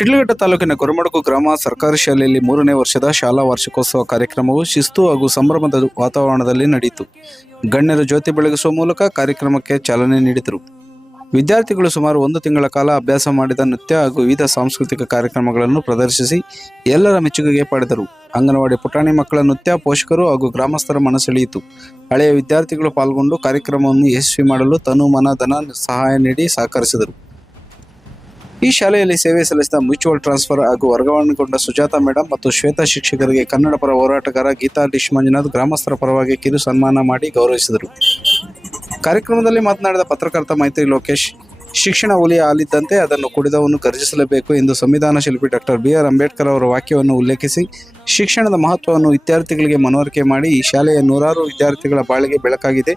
ಶಿಡ್ಲಘಟ್ಟ ತಾಲೂಕಿನ ಗೊರಮಡಗು ಗ್ರಾಮ ಸರ್ಕಾರಿ ಶಾಲೆಯಲ್ಲಿ 3ನೇ ವರ್ಷದ ಶಾಲಾ ವಾರ್ಷಿಕೋತ್ಸವ ಕಾರ್ಯಕ್ರಮವು ಶಿಸ್ತು ಹಾಗೂ ಸಂಭ್ರಮದ ವಾತಾವರಣದಲ್ಲಿ ನಡೆಯಿತು. ಗಣ್ಯರು ಜ್ಯೋತಿ ಬೆಳಗಿಸುವ ಮೂಲಕ ಕಾರ್ಯಕ್ರಮಕ್ಕೆ ಚಾಲನೆ ನೀಡಿದರು. ವಿದ್ಯಾರ್ಥಿಗಳು ಸುಮಾರು 1 ತಿಂಗಳ ಕಾಲ ಅಭ್ಯಾಸ ಮಾಡಿದ ನೃತ್ಯ ಹಾಗೂ ವಿವಿಧ ಸಾಂಸ್ಕೃತಿಕ ಕಾರ್ಯಕ್ರಮಗಳನ್ನು ಪ್ರದರ್ಶಿಸಿ ಎಲ್ಲರ ಮೆಚ್ಚುಗೆಗೆ ಪಡೆದರು. ಅಂಗನವಾಡಿ ಪುಟಾಣಿ ಮಕ್ಕಳ ನೃತ್ಯ ಪೋಷಕರು ಹಾಗೂ ಗ್ರಾಮಸ್ಥರ ಮನಸೆಳೆಯಿತು. ಹಳೆಯ ವಿದ್ಯಾರ್ಥಿಗಳು ಪಾಲ್ಗೊಂಡು ಕಾರ್ಯಕ್ರಮವನ್ನು ಯಶಸ್ವಿ ಮಾಡಲು ತನು ಮನ ಧನ ಸಹಾಯ ನೀಡಿ ಸಹಕರಿಸಿದರು. ಈ ಶಾಲೆಯಲ್ಲಿ ಸೇವೆ ಸಲ್ಲಿಸಿದ ಮ್ಯೂಚುವಲ್ ಟ್ರಾನ್ಸ್ಫರ್ ಹಾಗೂ ವರ್ಗಾವಣೆಗೊಂಡ ಸುಜಾತಾ ಮೇಡಮ್ ಮತ್ತು ಶ್ವೇತಾ ಶಿಕ್ಷಕರಿಗೆ ಕನ್ನಡ ಪರ ಹೋರಾಟಗಾರ ಗೀತಾ ಡಿಶ್ ಮಂಜುನಾಥ್ ಗ್ರಾಮಸ್ಥರ ಪರವಾಗಿ ಕಿರು ಸನ್ಮಾನ ಮಾಡಿ ಗೌರವಿಸಿದರು. ಕಾರ್ಯಕ್ರಮದಲ್ಲಿ ಮಾತನಾಡಿದ ಪತ್ರಕರ್ತ ಮೈತ್ರಿ ಲೋಕೇಶ್, ಶಿಕ್ಷಣ ಹುಲಿಯ ಹಾಲಿದ್ದಂತೆ ಅದನ್ನು ಕುಡಿದವನು ಗರ್ಜಿಸಲೇಬೇಕು ಎಂದು ಸಂವಿಧಾನ ಶಿಲ್ಪಿ ಡಾಕ್ಟರ್ BR ಅಂಬೇಡ್ಕರ್ ಅವರ ವಾಕ್ಯವನ್ನು ಉಲ್ಲೇಖಿಸಿ ಶಿಕ್ಷಣದ ಮಹತ್ವವನ್ನು ವಿದ್ಯಾರ್ಥಿಗಳಿಗೆ ಮನವರಿಕೆ ಮಾಡಿ ಈ ಶಾಲೆಯ ನೂರಾರು ವಿದ್ಯಾರ್ಥಿಗಳ ಬಾಳಿಗೆ ಬೆಳಕಾಗಿದೆ.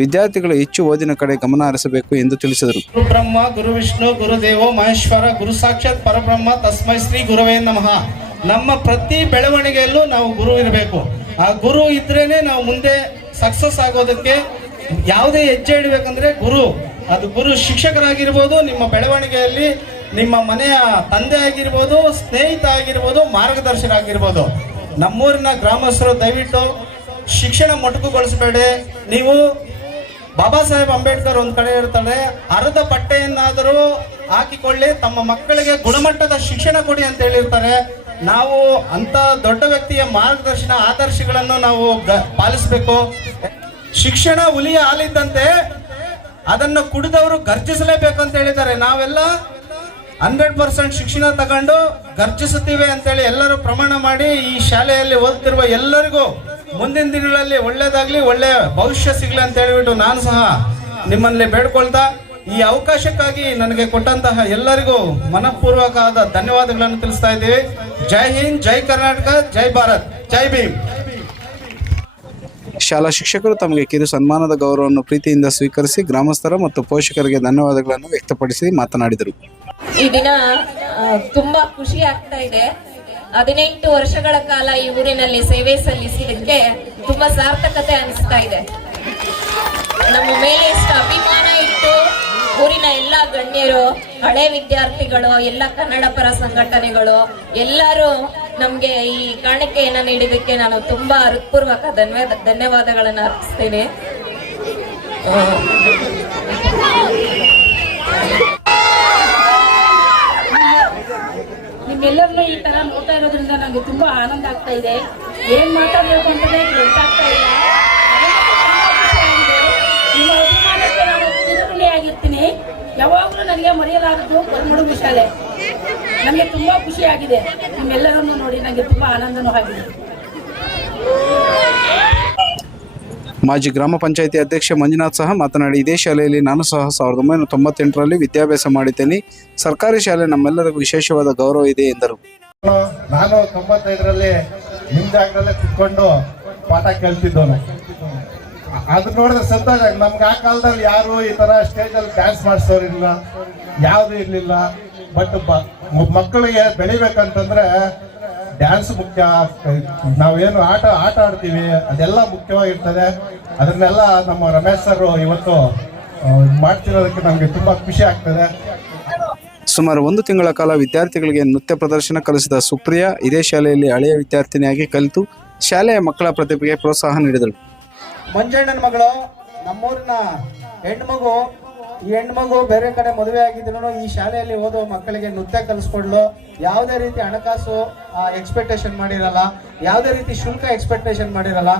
ವಿದ್ಯಾರ್ಥಿಗಳು ಹೆಚ್ಚು ಓದಿನ ಕಡೆ ಗಮನ ಹರಿಸಬೇಕು ಎಂದು ತಿಳಿಸಿದರು. ಗುರು ಬ್ರಹ್ಮ ಗುರು ವಿಷ್ಣು ಗುರುದೇವೋ ಮಹೇಶ್ವರ ಗುರು ಸಾಕ್ಷಾತ್ ಪರಬ್ರಹ್ಮ ತಸ್ಮೈ ಶ್ರೀ ಗುರುವೇ ನಮಃ. ನಮ್ಮ ಪ್ರತಿ ಬೆಳವಣಿಗೆಯಲ್ಲೂ ನಾವು ಗುರು ಇರಬೇಕು. ಆ ಗುರು ಇದ್ರೇನೆ ನಾವು ಮುಂದೆ ಸಕ್ಸಸ್ ಆಗೋದಕ್ಕೆ. ಯಾವುದೇ ಹೆಜ್ಜೆ ಇಡಬೇಕಂದ್ರೆ ಅದು ಗುರು ಶಿಕ್ಷಕರಾಗಿರ್ಬೋದು, ನಿಮ್ಮ ಬೆಳವಣಿಗೆಯಲ್ಲಿ ನಿಮ್ಮ ಮನೆಯ ತಂದೆ ಆಗಿರ್ಬೋದು, ಸ್ನೇಹಿತ ಆಗಿರ್ಬೋದು, ಮಾರ್ಗದರ್ಶಕ ಆಗಿರ್ಬೋದು. ನಮ್ಮೂರಿನ ಗ್ರಾಮಸ್ಥರು ದಯವಿಟ್ಟು ಶಿಕ್ಷಣ ಮೊಟಕುಗೊಳಿಸಬೇಡಿ. ನೀವು ಬಾಬಾ ಸಾಹೇಬ್ ಅಂಬೇಡ್ಕರ್ ಒಂದು ಕಡೆ ಇರ್ತಾರೆ, ಅರ್ಧ ಬಟ್ಟೆಯನ್ನಾದರೂ ಹಾಕಿಕೊಳ್ಳಿ, ತಮ್ಮ ಮಕ್ಕಳಿಗೆ ಗುಣಮಟ್ಟದ ಶಿಕ್ಷಣ ಕೊಡಿ ಅಂತ ಹೇಳಿರ್ತಾರೆ. ನಾವು ಅಂತ ದೊಡ್ಡ ವ್ಯಕ್ತಿಯ ಮಾರ್ಗದರ್ಶನ ಆದರ್ಶಗಳನ್ನು ನಾವು ಪಾಲಿಸಬೇಕು. ಶಿಕ್ಷಣ ಹುಲಿಯ ಹಾಲಿದ್ದಂತೆ ಅದನ್ನು ಕುಡಿದವರು ಗರ್ಜಿಸಲೇಬೇಕು ಅಂತ ಹೇಳಿದ್ದಾರೆ. ನಾವೆಲ್ಲ 100% ಶಿಕ್ಷಣ ತಗೊಂಡು ಗರ್ಜಿಸುತ್ತೀವಿ ಅಂತೇಳಿ ಎಲ್ಲರೂ ಪ್ರಮಾಣ ಮಾಡಿ ಈ ಶಾಲೆಯಲ್ಲಿ ಓದ್ತಿರುವ ಎಲ್ಲರಿಗೂ ಮುಂದಿನ ದಿನಗಳಲ್ಲಿ ಒಳ್ಳೇದಾಗ್ಲಿ, ಒಳ್ಳೆ ಭವಿಷ್ಯ ಸಿಗ್ಲಿ ಅಂತ ಹೇಳಿಬಿಟ್ಟು ನಾನು ಸಹ ನಿಮ್ಮಲ್ಲಿ ಬೇಡ್ಕೊಳ್ತಾ ಈ ಅವಕಾಶಕ್ಕಾಗಿ ನನಗೆ ಕೊಟ್ಟಂತಹ ಎಲ್ಲರಿಗೂ ಮನಪೂರ್ವಕವಾದ ಧನ್ಯವಾದಗಳನ್ನು ತಿಳಿಸ್ತಾ ಇದ್ದೀವಿ. ಜೈ ಹಿಂದ್, ಜೈ ಕರ್ನಾಟಕ, ಜೈ ಭಾರತ್, ಜೈ ಭೀಮ್. ಶಾಲಾ ಶಿಕ್ಷಕರು ತಮಗೆ ಕಿರು ಸನ್ಮಾನದ ಗೌರವವನ್ನು ಪ್ರೀತಿಯಿಂದ ಸ್ವೀಕರಿಸಿ ಗ್ರಾಮಸ್ಥರ ಮತ್ತು ಪೋಷಕರಿಗೆ ಧನ್ಯವಾದಗಳನ್ನು ವ್ಯಕ್ತಪಡಿಸಿ ಮಾತನಾಡಿದರು. ಈ ದಿನ ತುಂಬಾ ಖುಷಿ ಆಗ್ತಾ ಇದೆ. 18 ವರ್ಷಗಳ ಕಾಲ ಈ ಊರಿನಲ್ಲಿ ಸೇವೆ ಸಲ್ಲಿಸಿದ್ದಕ್ಕೆ ತುಂಬಾ ಸಾರ್ಥಕತೆ ಅನಿಸ್ತಾ ಇದೆ. ನಮ್ಮ ಮೇಲೆ ಎಷ್ಟು ಅಭಿಮಾನ ಇಟ್ಟು ಊರಿನ ಎಲ್ಲ ಗಣ್ಯರು, ಹಳೆ ವಿದ್ಯಾರ್ಥಿಗಳು, ಎಲ್ಲ ಕನ್ನಡ ಪರ ಸಂಘಟನೆಗಳು ಎಲ್ಲರೂ ನಮ್ಗೆ ಈ ಕಾಣಿಕೆಯನ್ನು ನೀಡಿದ್ದಕ್ಕೆ ನಾನು ತುಂಬಾ ಹೃತ್ಪೂರ್ವಕ ಧನ್ಯವಾದಗಳನ್ನು ಅರ್ಪಿಸ್ತೇನೆ. ನಿಮ್ಮೆಲ್ಲರನ್ನೂ ಈ ತರ ನೋಡ್ತಾ ಇರೋದ್ರಿಂದ ನನಗೆ ತುಂಬಾ ಆನಂದ ಆಗ್ತಾ ಇದೆ. ಏನ್ ಮಾತಾಡ್ಬೇಕು ಅಂತಲೇ ಗೊತ್ತಾಗ್ತಾ ಇಲ್ಲ. ನಿಮ್ಮ ಅಭಿಮಾನಕ್ಕೆ ನಾನು ಚಿರಋಣಿಯಾಗಿರ್ತೀನಿ. ಯಾವಾಗಲೂ ನನಗೆ ಮರೆಯಲಾಗದು ಗೊರಮಡಗು ಶಾಲೆ. ನನಗೆ ತುಂಬಾ ಖುಷಿ ಆಗಿದೆ. ನಿಮ್ಮೆಲ್ಲರನ್ನು ನೋಡಿ ನನಗೆ ತುಂಬಾ ಆನಂದನೂ ಆಗಿದೆ. ಮಾಜಿ ಗ್ರಾಮ ಪಂಚಾಯಿತಿ ಅಧ್ಯಕ್ಷ ಮಂಜುನಾಥ್ ಸಹ ಮಾತನಾಡಿ, ಇದೇ ಶಾಲೆಯಲ್ಲಿ ನಾನು ಸಹ 1998ರಲ್ಲಿ ವಿದ್ಯಾಭ್ಯಾಸ ಮಾಡಿದ್ದೇನೆ. ಸರ್ಕಾರಿ ಶಾಲೆ ನಮ್ಮೆಲ್ಲರಿಗೂ ವಿಶೇಷವಾದ ಗೌರವ ಇದೆ ಎಂದರು. ನಾನು 95ರಲ್ಲಿ ನಿಮ್ಮ ಜಾಗದಲ್ಲೇ ಕುತ್ಕೊಂಡು ಪಾಠ ಕೇಳ್ತಿದ್ದವನು. ಅದು ನೋಡಿದ್ರೆ ಸಂತೋಷ. ನಮ್ಗೆ ಆ ಕಾಲದಲ್ಲಿ ಯಾರು ಈ ತರ ಸ್ಟೇಜಲ್ಲಿ ಡ್ಯಾನ್ಸ್ ಮಾಡಿಸೋರಿಲ್ಲ, ಯಾವುದು ಇರಲಿಲ್ಲ. ಬಟ್ ಮಕ್ಕಳಿಗೆ ಬೆಳಿಬೇಕಂತಂದ್ರೆ ಡ್ಯಾನ್ಸ್ ಮುಖ್ಯ. ನಾವೇನು ಆಟ ಆಡ್ತೀವಿ ಅದೆಲ್ಲ ಮುಖ್ಯವಾಗಿರ್ತದೆ. ಅದನ್ನೆಲ್ಲ ನಮ್ಮ ರಮೇಶ್ ಸರ್ ಇವತ್ತು ಮಾಡ್ತಿರೋದಕ್ಕೆ ನಮಗೆ ತುಂಬಾ ಖುಷಿ ಆಗ್ತದೆ. ಸುಮಾರು 1 ತಿಂಗಳ ಕಾಲ ವಿದ್ಯಾರ್ಥಿಗಳಿಗೆ ನೃತ್ಯ ಪ್ರದರ್ಶನ ಕಲಿಸಿದ ಸುಪ್ರಿಯಾ ಇದೇ ಶಾಲೆಯಲ್ಲಿ ಹಳೆಯ ವಿದ್ಯಾರ್ಥಿನಿಯಾಗಿ ಕಲಿತು ಶಾಲೆಯ ಮಕ್ಕಳ ಪ್ರತಿಭೆಗೆ ಪ್ರೋತ್ಸಾಹ ನೀಡಿದರು. ಮಂಜಣ್ಣನ ಮಗಳು, ನಮ್ಮೂರಿನ ಹೆಣ್ಮಗು. ಈ ಹೆಣ್ಮಗು ಬೇರೆ ಕಡೆ ಮದುವೆ ಆಗಿದ್ರು ಈ ಶಾಲೆಯಲ್ಲಿ ಓದುವ ಮಕ್ಕಳಿಗೆ ನೃತ್ಯ ಕಲಿಸ್ಕೊಡ್ಲು ಯಾವುದೇ ರೀತಿ ಹಣಕಾಸು ಎಕ್ಸ್ಪೆಕ್ಟೇಷನ್ ಮಾಡಿರಲ್ಲ, ಯಾವುದೇ ರೀತಿ ಶುಲ್ಕ ಎಕ್ಸ್ಪೆಕ್ಟೇಷನ್ ಮಾಡಿರಲ್ಲ.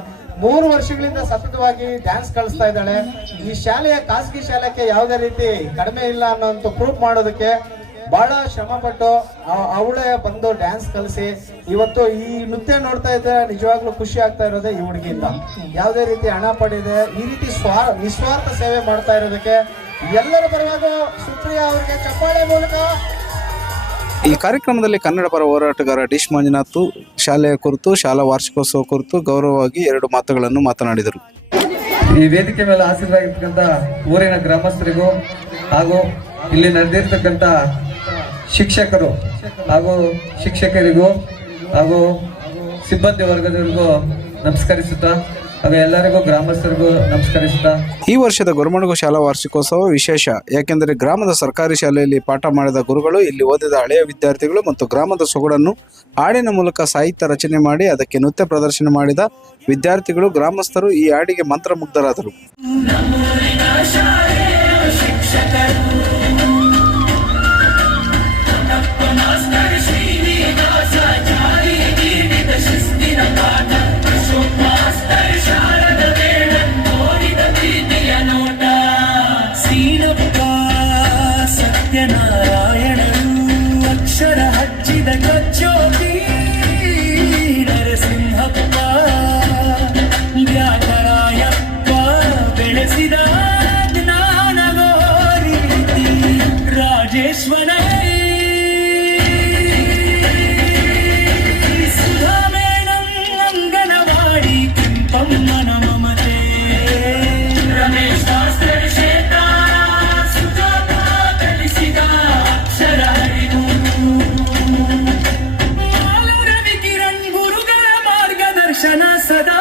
3 ವರ್ಷಗಳಿಂದ ಸತತವಾಗಿ ಡ್ಯಾನ್ಸ್ ಕಲಿಸ್ತಾ ಇದ್ದಾಳೆ. ಈ ಶಾಲೆಯ ಖಾಸಗಿ ಶಾಲೆಗೆ ಯಾವುದೇ ರೀತಿ ಕಡಿಮೆ ಇಲ್ಲ ಅನ್ನೋಂಥ ಪ್ರೂಫ್ ಮಾಡೋದಕ್ಕೆ ಬಹಳ ಶ್ರಮ ಪಟ್ಟು ಅವಳೇ ಬಂದು ಡ್ಯಾನ್ಸ್ ಕಲಿಸಿ ಇವತ್ತು ಈ ನೃತ್ಯ ನೋಡ್ತಾ ಇದ್ರೆ ನಿಜವಾಗ್ಲೂ ಖುಷಿ ಆಗ್ತಾ ಇರೋದೇ ಈ ಹುಡುಗಿಯಿಂದ. ಯಾವುದೇ ರೀತಿ ಹಣ ಪಡೆದೆ ಈ ರೀತಿ ನಿಸ್ವಾರ್ಥ ಸೇವೆ ಮಾಡ್ತಾ ಇರೋದಕ್ಕೆ ಎಲ್ಲರ ಪರವಾಗಿ ಸುಪ್ರಿಯಾ ಅವರಿಗೆ ಚಪ್ಪಾಳೆ ಮೂಲಕ. ಈ ಕಾರ್ಯಕ್ರಮದಲ್ಲಿ ಕನ್ನಡ ಪರ ಹೋರಾಟಗಾರ ಡಿಶ್ ಮಂಜುನಾಥ್ ಶಾಲೆಯ ಕುರಿತು, ಶಾಲಾ ವಾರ್ಷಿಕೋತ್ಸವ ಕುರಿತು ಗೌರವವಾಗಿ 2 ಮಾತುಗಳನ್ನು ಮಾತನಾಡಿದರು. ಈ ವೇದಿಕೆ ಮೇಲೆ ಆಸೀನರಾಗಿರ್ತಕ್ಕಂಥ ಊರಿನ ಗ್ರಾಮಸ್ಥರಿಗೂ ಹಾಗೂ ಇಲ್ಲಿ ನಡೆದಿರ್ತಕ್ಕಂಥ ಶಿಕ್ಷಕರು ಹಾಗೂ ಶಿಕ್ಷಕರಿಗೂ ಹಾಗೂ ಸಿಬ್ಬಂದಿ ವರ್ಗದವರಿಗೂ ನಮಸ್ಕರಿಸುತ್ತಾ, ಹಾಗೂ ಎಲ್ಲರಿಗೂ ಗ್ರಾಮಸ್ಥರಿಗೂ ನಮಸ್ಕರಿಸ್ತಾ ಈ ವರ್ಷದ ಗೊರಮಣಗು ಶಾಲಾ ವಾರ್ಷಿಕೋತ್ಸವ ವಿಶೇಷ. ಯಾಕೆಂದರೆ ಗ್ರಾಮದ ಸರ್ಕಾರಿ ಶಾಲೆಯಲ್ಲಿ ಪಾಠ ಮಾಡಿದ ಗುರುಗಳು, ಇಲ್ಲಿ ಓದಿದ ಹಳೆಯ ವಿದ್ಯಾರ್ಥಿಗಳು ಮತ್ತು ಗ್ರಾಮದ ಸೊಗಡನ್ನು ಹಾಡಿನ ಮೂಲಕ ಸಾಹಿತ್ಯ ರಚನೆ ಮಾಡಿ ಅದಕ್ಕೆ ನೃತ್ಯ ಪ್ರದರ್ಶನ ಮಾಡಿದ ವಿದ್ಯಾರ್ಥಿಗಳು, ಗ್ರಾಮಸ್ಥರು ಈ ಹಾಡಿಗೆ ಮಂತ್ರಮುಗ್ಧರಾದರು. ಅಕ್ಷರ ಹಚ್ಚಿದ ಕಚ್ಚೋತಿ ನರಸಿಂಹಪ್ಪ ವ್ಯಾಕರಾಯಪ್ಪ ಬೆಳೆಸಿದ ಜ್ಞಾನಗೋರೀತಿ ರಾಜೇಶ್ವರ ಸುಧಾಮೇನಂ ಅಂಗನವಾಡಿ ಕೆಂಪಮ್ಮನ ಮಮತೆ ರಮೇಶ್ ಶಾಸ್ತ್ರಿ ಶೇಖರ ಸುಜಾತ ಕಲಿಸಿದ ಅಕ್ಷರ ಹರಿದು ರವಿ ಕಿರಣ್ ಗುರುಗಳ ಮಾರ್ಗದರ್ಶನ ಸದಾ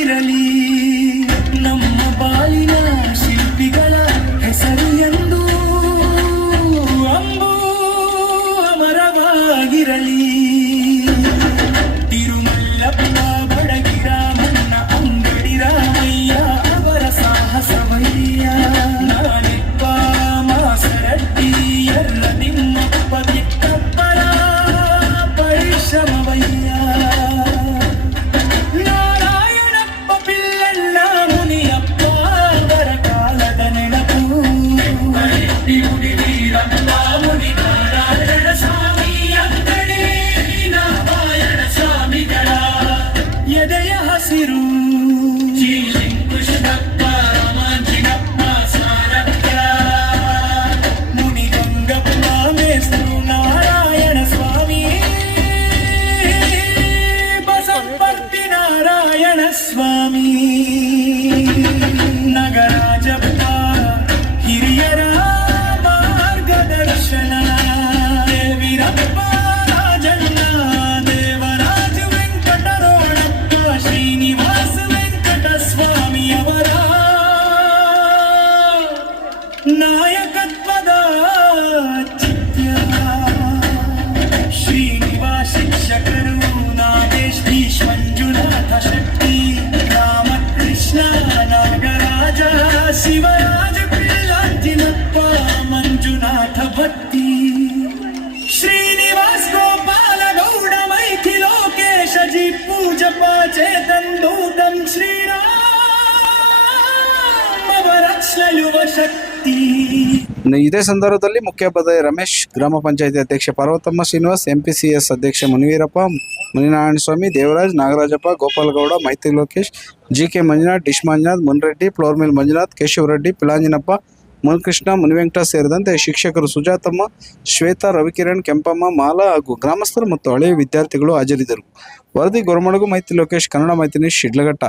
ಇರಲಿ. ನಮ್ಮ ಬಾಲಿನ ಶಿಲ್ಪಿಗಳ ಹೆಸರು ಎಂದು ಅಂಬು ಅಮರವಾಗಿರಲಿ. ತಿರುಮಲ್ಲಪ್ಪ ಬಡಗಿ ರಾಮಣ್ಣ ಅಂಗಡಿ ರಾಮಯ್ಯ ಅವರ ಸಾಹಸವಯ್ಯ. ನಾನಿಪ್ಪ ಮಾಸರಟ್ಟಿ ಎಲ್ಲ ನಿಮ್ಮಪ್ಪ ದಿಕ್ಕಪ್ಪರ ಪರಿಶ್ರಮವಯ್ಯ. ನಾರಾಯಣಪ್ಪ ಪಿಲ್ಲಣ್ಣ ಮುನಿಯಪ್ಪ ಅವರ ಕಾಲದ ನೆನಪು. ವೀರಪ್ಪ ಮುನಿನಾರಾಯಣ ಸ್ವಾಮಿ ಅಂಗಡಿ ನಾರಾಯಣ ಸ್ವಾಮಿಗಳ ಎದೆಯ ಹಸಿರು. ಕೃಷ್ಣಪ್ಪ ರಾಮಾಂಜಿನಪ್ಪ ಸಾರಥ್ಯ ಮುನಿಗಂಗಪ್ಪ ಮೇಸ್ತ್ರು ನಾರಾಯಣ ಸ್ವಾಮಿ. ಬಸಪ್ಪರ್ತಿ ನಾರಾಯಣ ಸ್ವಾಮಿ. ನಗರಾಜಪ್ಪ ಹಿರಿಯರ ಮಾರ್ಗದರ್ಶನ. ದೇವಿರಪ್ಪ ರಾಜಣ್ಣ ದೇವರಾಜ ವೆಂಕಟರೋಣಪ್ಪ ಶ್ರೀನಿವಾಸ ವೆಂಕಟ ಸ್ವಾಮಿಯವರ ನಾಯಕತ್ವದ ಚಿತ್ಯ. ಶ್ರೀನಿವಾಸ ಶಿಕ್ಷಕರು ನಾಗೇಶ್ ಈಶ್ ಮಂಜುನಾಥ ಶೆಟ್ಟಿ ರಾಮಕೃಷ್ಣ ನಾಗರಾಜ ಶಿವರಾಜ ಪಿಳ್ಳಾಜಿನಪ್ಪ ಮಂಜುನಾಥ ಭಕ್ತಿ. ಶ್ರೀನಿವಾಸ್ ಗೋಪಾಲ ಗೌಡ ಮೈಥಿ ಲೋಕೇಶ ಜಿ ಪೂಜಪ ಚೇತನ್ ದೂತಂ ಶ್ರೀರಾಮ ಅವರಕ್ಷಯುವ ಶಕ್ತಿ. ಇದೇ ಸಂದರ್ಭದಲ್ಲಿ ಮುಖ್ಯ ಉಪಾಧ್ಯಾಯ ರಮೇಶ್, ಗ್ರಾಮ ಪಂಚಾಯಿತಿ ಅಧ್ಯಕ್ಷೆ ಪಾರ್ವತಮ್ಮ ಶ್ರೀನಿವಾಸ್, ಎಂಪಿಸಿಎಸ್ ಅಧ್ಯಕ್ಷ ಮುನಿವೀರಪ್ಪ, ಮುನಿನಾರಾಯಣ ಸ್ವಾಮಿ, Devaraj, Nagarajappa, Gopalagowda, Maitri Lokesh, G K Manjunath, dish Manjunath, Munireddy, flour mill Manjunath, Keshavareddy, Pilanjinappa, Munikrishna, Munivenkata ಸೇರಿದಂತೆ ಶಿಕ್ಷಕರು ಸುಜಾತಮ್ಮ, ಶ್ವೇತಾ, ರವಿಕಿರಣ್, ಕೆಂಪಮ್ಮ, ಮಾಲಾ ಹಾಗೂ ಗ್ರಾಮಸ್ಥರು ಮತ್ತು ಹಳೆಯ ವಿದ್ಯಾರ್ಥಿಗಳು ಹಾಜರಿದ್ದರು. ವರದಿ ಗೊರಮಣಗು, ಮೈತ್ರಿ ಲೋಕೇಶ್, ಕನ್ನಡ ಮಾಹಿತಿ ನ್ಯೂಸ್, ಶಿಡ್ಲಘಟ್ಟ.